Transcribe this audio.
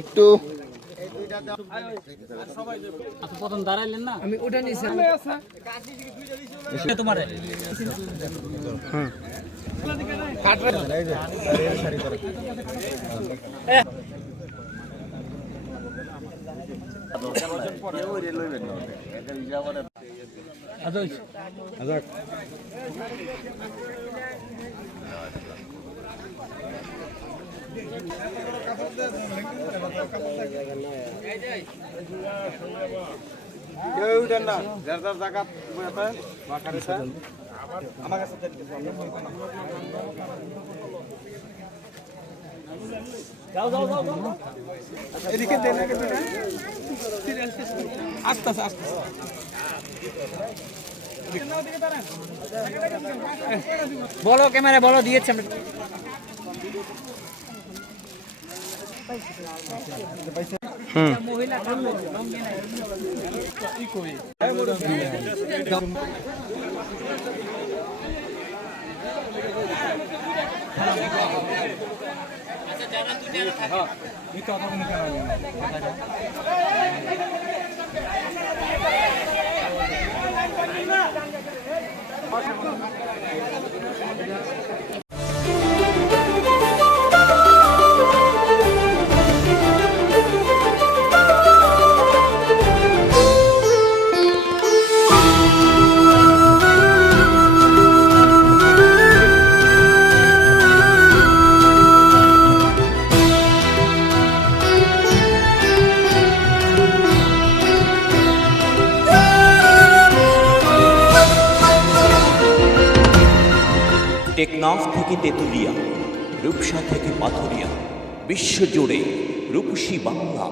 একটু প্রথম দাঁড়াইলেন না, আমি ওটা নিয়েছি তোমার কেউ উঠেন না, যার যার জায়গা আমার কাছে এদিকে দেন, আস্তে আস্তে আস্তে বলো, ক্যামেরা বলো, দিয়েছে মহিলা টেকনাফ থেকে তেতুলিয়া, রূপসা থেকে পাথুরিয়া, বিশ্বজুড়ে রূপসী বাংলা।